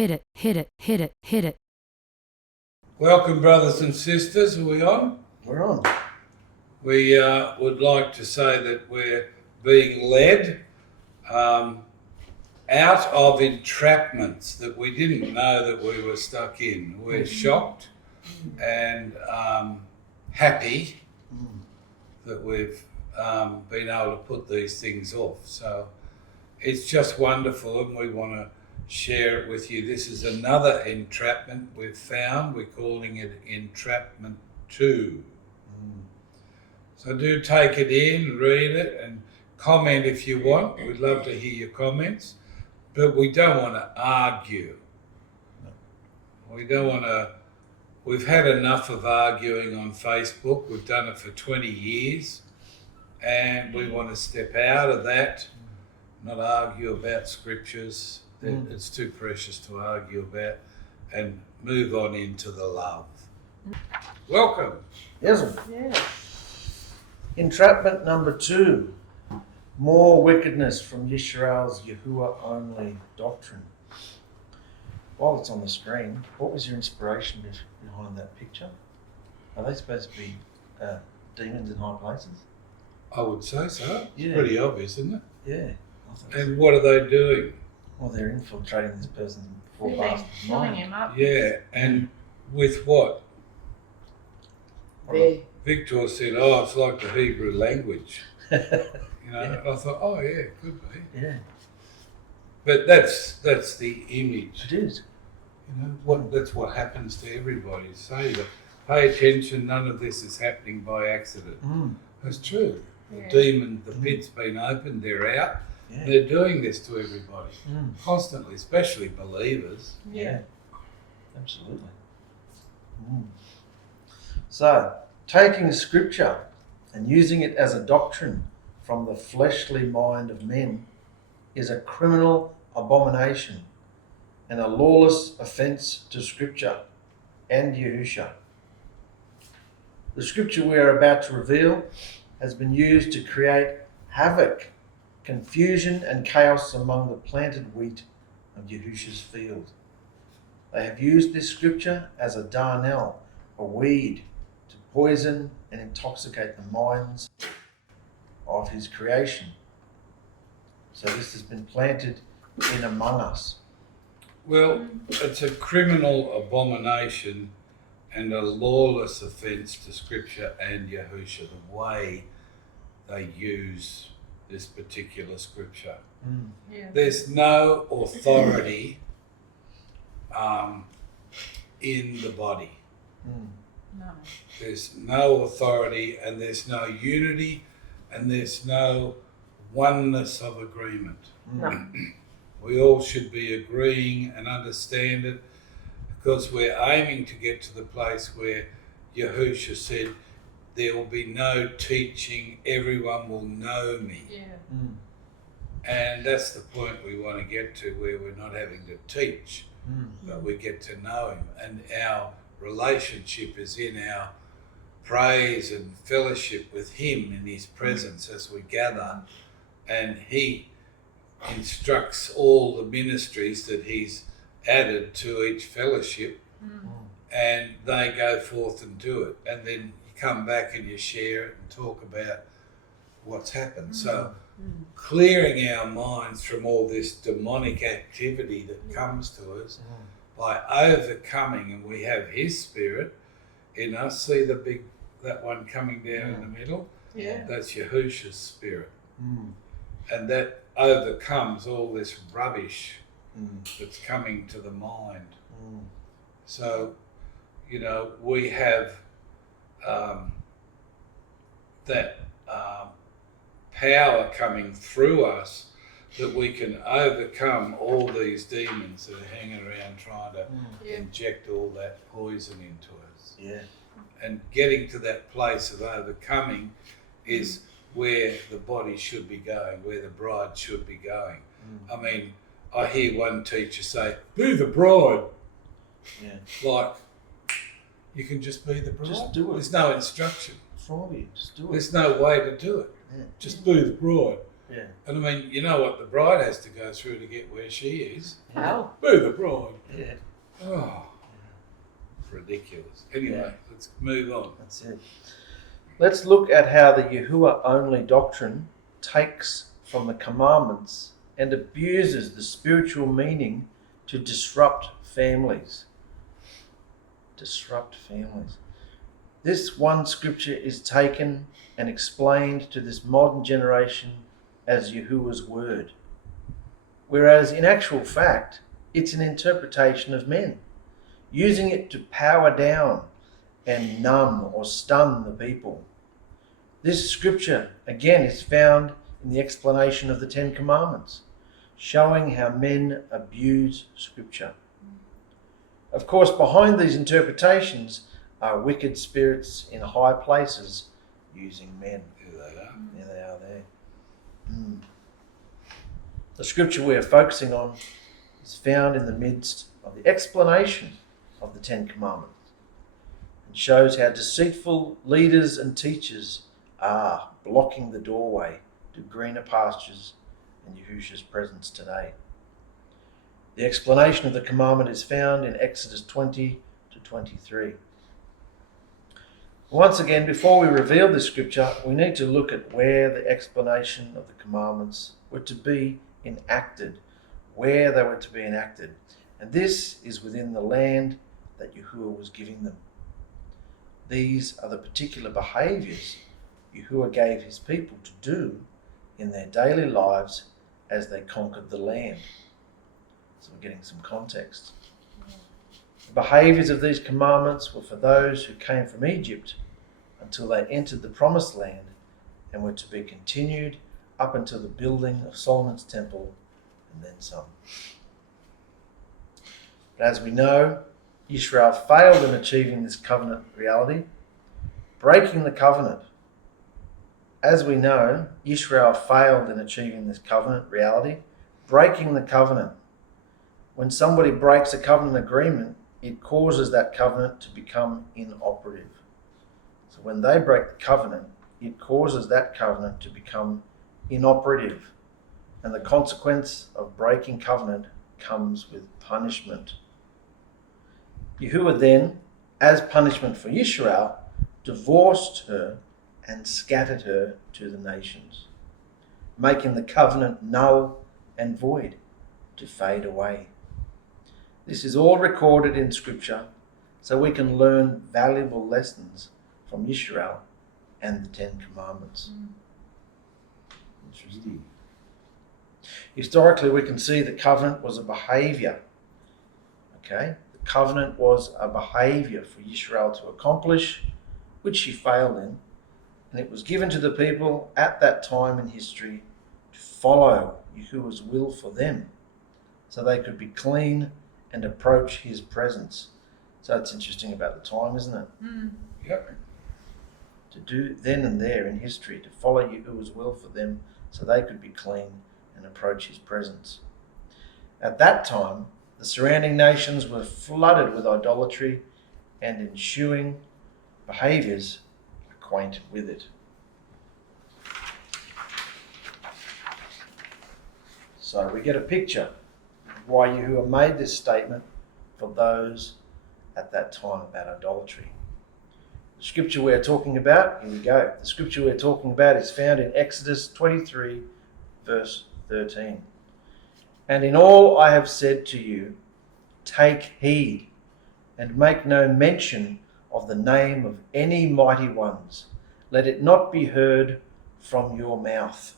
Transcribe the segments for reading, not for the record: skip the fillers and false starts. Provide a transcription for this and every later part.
hit it, hit it, hit it, hit it. Welcome, brothers and sisters. Are we on? We're on. We would like to say that we're being led out of entrapments that we didn't know that we were stuck in. We're shocked and happy that we've been able to put these things off. So it's just wonderful, and we want to share it with you. This is another entrapment we've found. We're calling it Entrapment 2. So do take it in, read it, and comment if you want. We'd love to hear your comments, but we don't want to argue. We don't want to. We've had enough of arguing on Facebook. We've done it for 20 years, and we want to step out of that, not argue about scriptures. It's too precious to argue about, and move on into the love. Welcome. Yes. Entrapment number 2. More wickedness from Yisrael's Yahuwah only doctrine. While it's on the screen, what was your inspiration behind that picture? Are they supposed to be demons in high places? I would say so. It's Yeah. pretty obvious, isn't it? Yeah. I think so. And what are they doing? Well, they're infiltrating this person's They've been forecast filling mind. him up. Yeah, and with what? There. Victor said, "Oh, it's like the Hebrew language." You know, and I thought, "Oh yeah, it could be." Yeah, But that's the image. it is. You know, that's what happens to everybody. Say that. Pay attention. None of this is happening by accident. That's true. Yeah. The demon, the pit's been opened. They're out. Yeah. They're doing this to everybody constantly, especially believers. Yeah. Absolutely. So, taking scripture and using it as a doctrine from the fleshly mind of men is a criminal abomination and a lawless offence to scripture and Yahusha. The scripture we are about to reveal has been used to create havoc, confusion and chaos among the planted wheat of Yahusha's field. They have used this scripture as a darnel, a weed, to poison and intoxicate the minds of his creation. So this has been planted in among us. Well, it's a criminal abomination and a lawless offence to Scripture and Yahusha, the way they use this particular Scripture. Yeah. There's no authority in the body. No. There's no authority, and there's no unity, and there's no oneness of agreement. No. We all should be agreeing and understand it, because we're aiming to get to the place where Yahusha said, there will be no teaching, everyone will know me. Yeah. And that's the point we want to get to, where we're not having to teach, but we get to know him. And our relationship is in our praise and fellowship with him in his presence as we gather. And he instructs all the ministries that he's added to each fellowship, and they go forth and do it. And then you come back and you share it and talk about what's happened. So clearing our minds from all this demonic activity that comes to us by overcoming, and we have his spirit in us. See that one coming down in the middle? Yeah. That's Yahusha's spirit. And that overcomes all this rubbish that's coming to the mind. So, you know, we have that power coming through us that we can overcome all these demons that are hanging around trying to inject all that poison into us. Yeah. And getting to that place of overcoming is where the body should be going, where the bride should be going. I mean, I hear one teacher say, be the bride. Yeah. Like, you can just be the bride. Just do it. There's no instruction. What's wrong with you? Just do it. There's no way to do it. Yeah. Just be the bride. Yeah. And I mean, you know what the bride has to go through to get where she is. Hell. Be the bride. Yeah, Oh, ridiculous. Anyway, let's move on. that's it. Let's look at how the Yahuwah only doctrine takes from the commandments and abuses the spiritual meaning to disrupt families. Disrupt families. This one scripture is taken and explained to this modern generation as Yahuwah's word, whereas in actual fact, it's an interpretation of men, using it to power down and numb or stun the people. This scripture, again, is found in the explanation of the Ten Commandments, showing how men abuse scripture. Of course, behind these interpretations are wicked spirits in high places using men. Here they are. There they are there. The scripture we are focusing on is found in the midst of the explanation of the Ten Commandments and shows how deceitful leaders and teachers are blocking the doorway to greener pastures and Yahushua's presence today. The explanation of the commandment is found in Exodus 20 to 23. Once again, before we reveal this scripture, we need to look at where the explanation of the commandments were to be enacted, where they were to be enacted. And this is within the land that Yahuwah was giving them. These are the particular behaviours Yahuwah gave his people to do in their daily lives as they conquered the land. So we're getting some context. The behaviours of these commandments were for those who came from Egypt until they entered the promised land and were to be continued up until the building of Solomon's temple and then some. But as we know, Israel failed in achieving this covenant reality, breaking the covenant. As we know, Israel failed in achieving this covenant reality, breaking the covenant. When somebody breaks a covenant agreement, it causes that covenant to become inoperative. So when they break the covenant, it causes that covenant to become inoperative. And the consequence of breaking covenant comes with punishment. Yahuwah then, as punishment for Israel, divorced her and scattered her to the nations, making the covenant null and void, to fade away. This is all recorded in Scripture so we can learn valuable lessons from Israel and the Ten Commandments. Interesting. Historically, we can see the covenant was a behaviour. Okay? The covenant was a behaviour for Israel to accomplish, which she failed in. And it was given to the people at that time in history to follow Yahuwah's will for them so they could be clean and approach his presence. So it's interesting about the time, isn't it? Yep. To do then and there in history, to follow Yahuwah's will for them so they could be clean and approach his presence. At that time, the surrounding nations were flooded with idolatry and ensuing behaviours acquainted with it. So we get a picture of why Yahuwah made this statement for those at that time about idolatry. The scripture we're talking about, here we go. The scripture we're talking about is found in Exodus 23, verse 13. And in all I have said to you, take heed and make no mention of the name of any mighty ones. Let it not be heard from your mouth.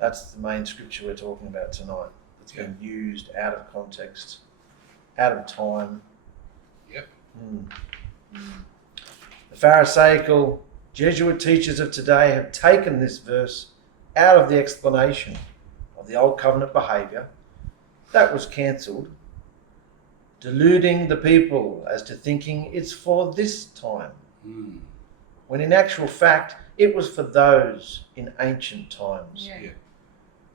That's the main scripture we're talking about tonight. It's been used out of context, out of time. Yep. The Pharisaical Jesuit teachers of today have taken this verse out of the explanation of the Old Covenant behaviour that was cancelled, deluding the people as to thinking it's for this time, when in actual fact it was for those in ancient times. Yeah.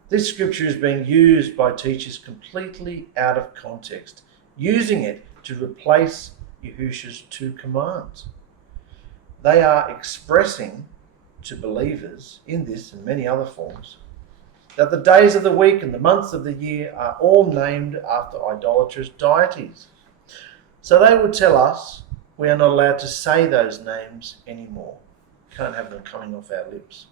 This scripture is being used by teachers completely out of context, using it to replace Yahushua's 2 commands. They are expressing to believers in this and many other forms that the days of the week and the months of the year are all named after idolatrous deities. So they would tell us we are not allowed to say those names anymore. Can't have them coming off our lips.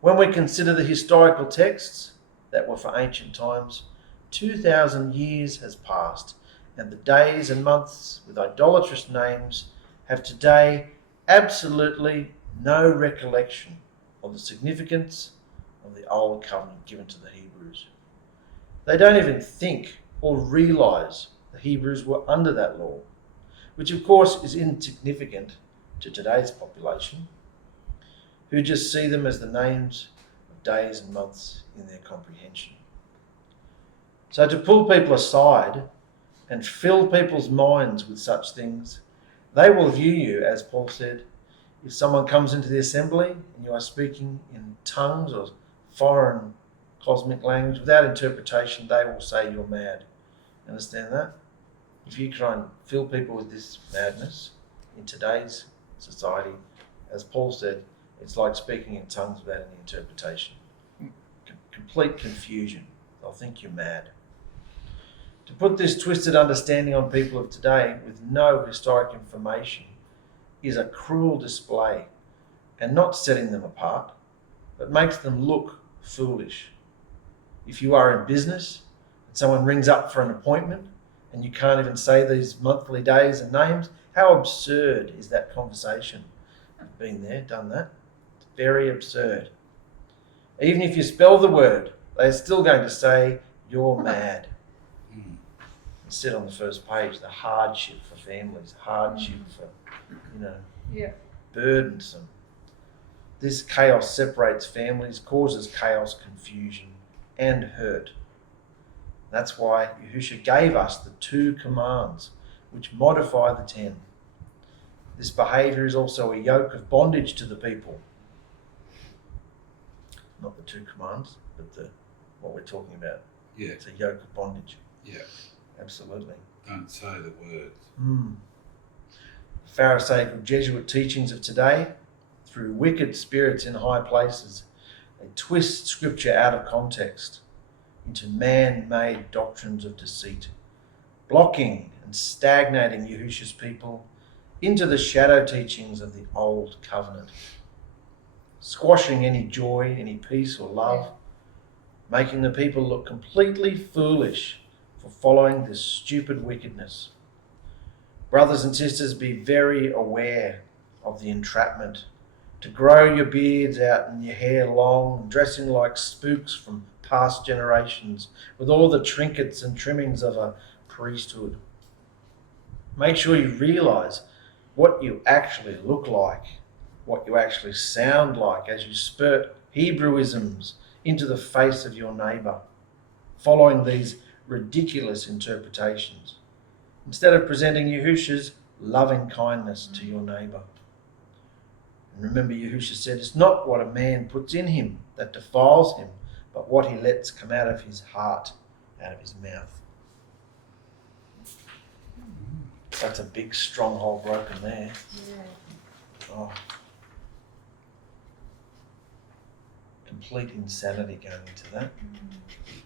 When we consider the historical texts that were for ancient times, 2,000 years has passed, and the days and months with idolatrous names have today absolutely no recollection of the significance of the old covenant given to the Hebrews. They don't even think or realise the Hebrews were under that law, which of course is insignificant to today's population, who just see them as the names of days and months in their comprehension. So to pull people aside and fill people's minds with such things, they will view you, as Paul said, if someone comes into the assembly and you are speaking in tongues or foreign cosmic language without interpretation, they will say you're mad. Understand that? If you try and fill people with this madness in today's society, as Paul said, it's like speaking in tongues without any interpretation. Complete confusion. They'll think you're mad. To put this twisted understanding on people of today with no historic information is a cruel display, and not setting them apart, but makes them look foolish. If you are in business and someone rings up for an appointment and you can't even say these monthly days and names, how absurd is that conversation? I've been there, done that. It's very absurd. Even if you spell the word, they're still going to say you're mad. It said on the first page, the hardship for families, hardship for, Yeah. burdensome. This chaos separates families, causes chaos, confusion, and hurt. That's why Yahushua gave us the 2 commands, which modify the 10. This behaviour is also a yoke of bondage to the people. Not the 2 commands, but what we're talking about. Yeah. It's a yoke of bondage. Yeah. Absolutely. Don't say the words. Pharisaical Jesuit teachings of today, through wicked spirits in high places, they twist scripture out of context into man-made doctrines of deceit, blocking and stagnating Yahushua's people into the shadow teachings of the old covenant, squashing any joy, any peace or love, making the people look completely foolish for following this stupid wickedness. Brothers and sisters, be very aware of the entrapment to grow your beards out and your hair long, dressing like spooks from past generations, with all the trinkets and trimmings of a priesthood. Make sure you realise what you actually look like, what you actually sound like as you spurt Hebrewisms into the face of your neighbour, following these ridiculous interpretations, instead of presenting Yahushua's loving kindness to your neighbour. And remember, Yahushua said, it's not what a man puts in him that defiles him, but what he lets come out of his heart, out of his mouth. That's a big stronghold broken there. Yeah. Oh. Complete insanity going into that.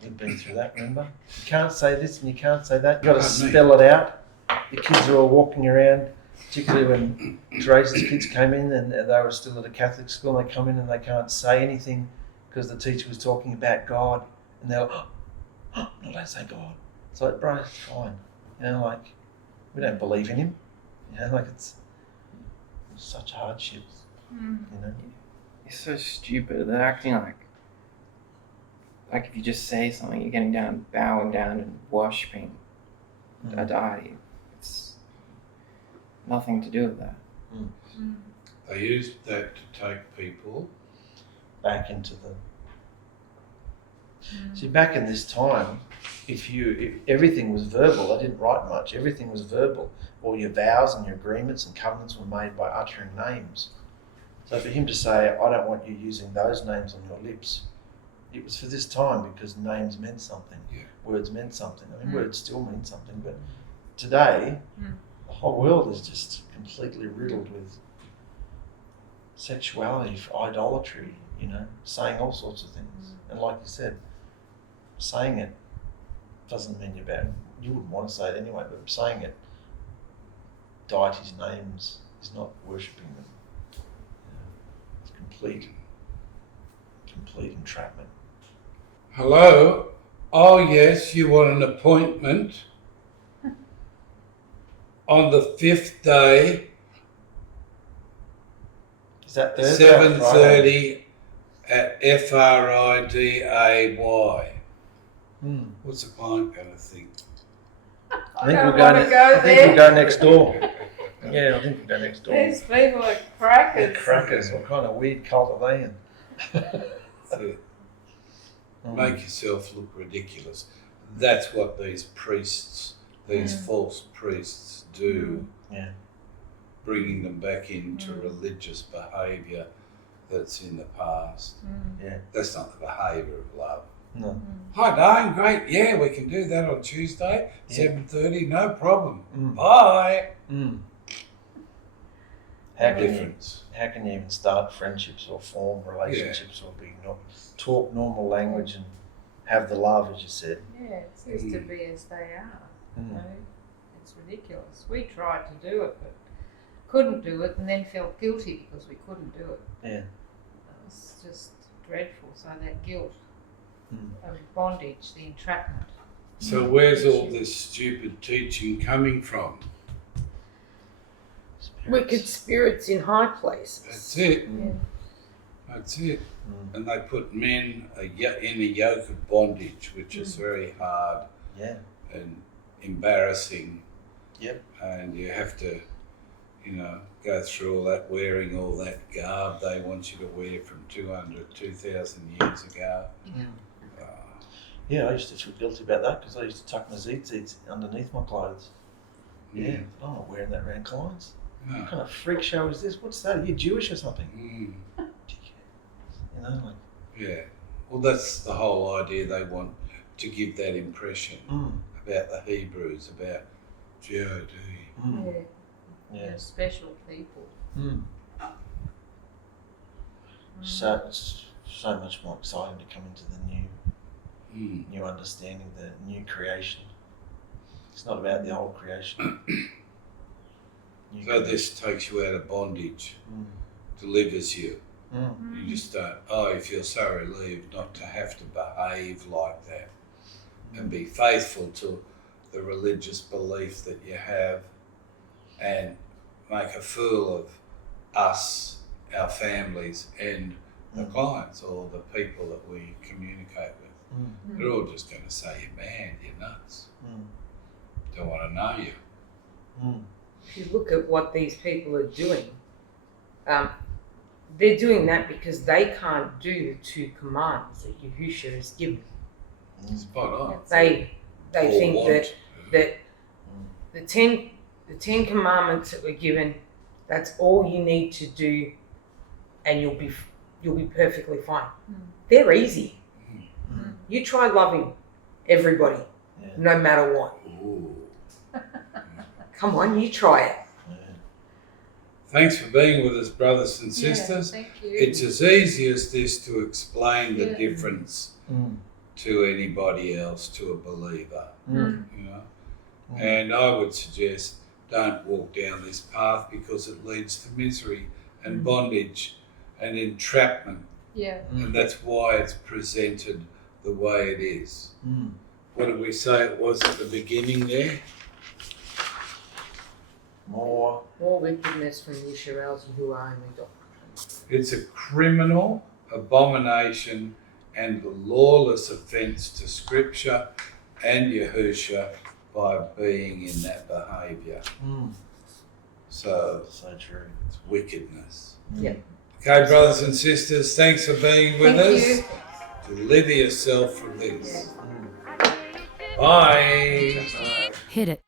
We've been through that, remember? You can't say this and you can't say that. You've got to spell it out. The kids are all walking around, particularly when Teresa's kids came in and they were still at a Catholic school, and they come in and they can't say anything because the teacher was talking about God, and they're like, oh, I'm not allowed to say God. It's like, bro, it's fine. Like, we don't believe in him. Like it's such hardships, It's so stupid. They're acting like if you just say something, you're getting down, bowing down and worshipping a deity. It's nothing to do with that. They used that to take people. Back into the... See, back in this time, if everything was verbal, they didn't write much. Everything was verbal. All your vows and your agreements and covenants were made by uttering names. So for him to say, I don't want you using those names on your lips, it was for this time because names meant something. Yeah. Words meant something. I mean, words still mean something, but today, the whole world is just completely riddled with sexuality, for idolatry, you know, saying all sorts of things. And like you said, saying it doesn't mean you're bad. You wouldn't want to say it anyway, but saying it, deities' names, is not worshipping them. You know, it's complete entrapment. Hello? Oh, yes, you want an appointment on the 5th day, Is that Thursday or Friday? 7:30 at FRIDAY. Hmm. What's the client going to think? I think don't we'll go. wanna go I think there. we'll go next door. Yeah, I think we'll go next door. These people are crackers. Crackers. What kind of weird cult are they in? So Mm. make yourself look ridiculous. That's what these priests, these false priests do. Yeah. Bringing them back into religious behaviour that's in the past. Yeah. That's not the behaviour of love. No. Hi, darling, great. Yeah, we can do that on Tuesday, Yeah. 7:30, no problem. Mm. Bye. Mm. How difference. How can you even start friendships or form relationships or talk normal language and have the love, as you said? Yeah, it says to be as they are. Mm. You know? It's ridiculous. We tried to do it, but couldn't do it, and then felt guilty because we couldn't do it. Yeah. It was just dreadful. So that guilt Mm. of bondage, the entrapment. So where's all this stupid teaching coming from? Wicked spirits in high places. That's it. Mm. Yeah. That's it. Mm. And they put men in a yoke of bondage, which is very hard Yeah. and embarrassing. Yep. And you have to, go through all that, wearing all that garb they want you to wear from 200, 2,000 years ago. Mm. Yeah, I used to feel guilty about that because I used to tuck my tzitzits underneath my clothes. Yeah. I'm not wearing that around clients. No. What kind of freak show is this? What's that? Are you Jewish or something? Mm. You know, like. Yeah. Well, that's the whole idea. They want to give that impression about the Hebrews, about G.O.D. Mm. Yeah. Yeah. They're special people. Mm. So it's so much more exciting to come into the new understanding, the new creation. It's not about the old creation. New So this takes you out of bondage, Mm. delivers you. Mm. You just don't, you feel so relieved not to have to behave like that and be faithful to the religious belief that you have and make a fool of us, our families, and the clients or the people that we communicate with. Mm. They're all just going to say, you're mad, you're nuts, Mm. don't want to know you. Mm. If you look at what these people are doing, they're doing that because they can't do the 2 commands that Yahusha has given. Spot on. They Or think want. that the 10 commandments that were given, that's all you need to do, and you'll be perfectly fine. They're easy. Mm. You try loving everybody, Yeah. no matter what. Ooh. Come on, you try it. Yeah. Thanks for being with us, brothers and sisters. Yeah, thank you. It's as easy as this to explain the Yeah. difference Mm. to anybody else, to a believer, Mm. Mm. And I would suggest don't walk down this path because it leads to misery and bondage and entrapment. Yeah. And that's why it's presented the way it is. Mm. What did we say it was at the beginning there? More. More wickedness from Yisrael's who are in the doctrine. It's a criminal abomination and lawless offence to Scripture and Yahusha by being in that behaviour. Mm. So So true. it's wickedness. Yeah. Okay, brothers and sisters, thanks for being with Thank us. you. Deliver yourself from this. Mm. Bye. Hit it.